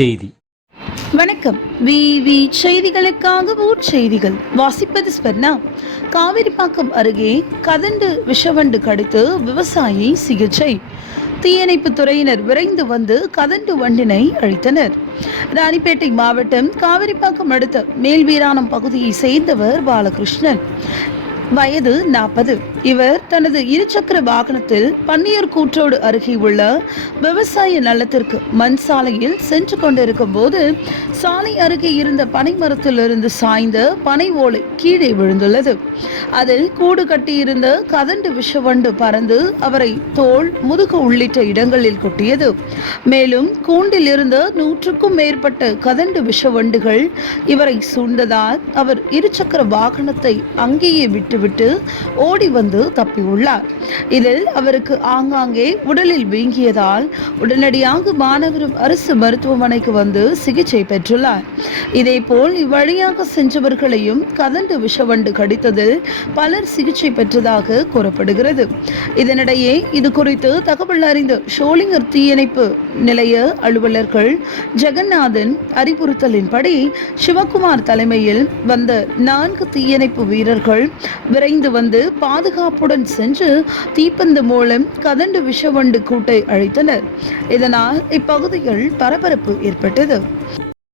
செய்தி. வணக்கம். விவி செய்திகளுக்காக ஊர் செய்திகள் வாசிப்பது ஸ்வர்ணா. காவிரிப்பாக்கம் அருகே கதண்டு விஷவண்டு கடித்து விவசாயி சிகிச்சை. தீயணைப்பு துறையினர் விரைந்து வந்து கதண்டு வண்டினை அழித்தனர். ராணிப்பேட்டை மாவட்டம் காவிரிப்பாக்கம் அடுத்த மேல்வீராணம் பகுதியை சேர்ந்தவர் பாலகிருஷ்ணன். வயது 40. இவர் தனது இருசக்கர வாகனத்தில் பன்னியர் கூற்றோடு அருகே உள்ள விவசாய நலத்திற்கு மண் சாலையில் சென்று கொண்டிருக்கும் போது சாலை அருகே இருந்த பனை மரத்திலிருந்து சாய்ந்த பனை ஓலை கீழே விழுந்துள்ளது. அதில் கூடு கட்டியிருந்த கதண்டு விஷவண்டு பறந்து அவரை தோள், முதுகு உள்ளிட்ட இடங்களில் கொட்டியது. மேலும் கூண்டில் இருந்த 100க்கும் மேற்பட்ட கதண்டு விஷவண்டுகள் இவரை சூழ்ந்ததால் அவர் இருசக்கர வாகனத்தை அங்கேயே விட்டுவிட்டு ஓடி வந்து தப்பியுள்ளார். இதில் அவருக்கு ஆங்காங்கே உடலில் வீங்கியதால் உடனடியாக மாநகரம் அரசு மருத்துவமனைக்கு வந்து சிகிச்சை பெற்றுள்ளார். இதேபோல் இவ்வழியாக சென்றவர்களையும் கதண்டு விஷவண்டு கடித்ததில் பலர் சிகிச்சை பெற்றதாக கூறப்படுகிறது. இதனிடையே இது குறித்து தகவல் அறிந்த ஷோலிங்கர் தீயணைப்பு நிலைய அலுவலர்கள் ஜெகநாதன் அறிவுறுத்தலின்படி சிவகுமார் தலைமையில் வந்த 4 தீயணைப்பு வீரர்கள் விரைந்து வந்து பாதுகாப்புடன் சென்று தீப்பந்து மூலம் கதண்டு விஷவண்டு கூட்டை அழித்தனர். இதனால் இப்பகுதியில் பரபரப்பு ஏற்பட்டது.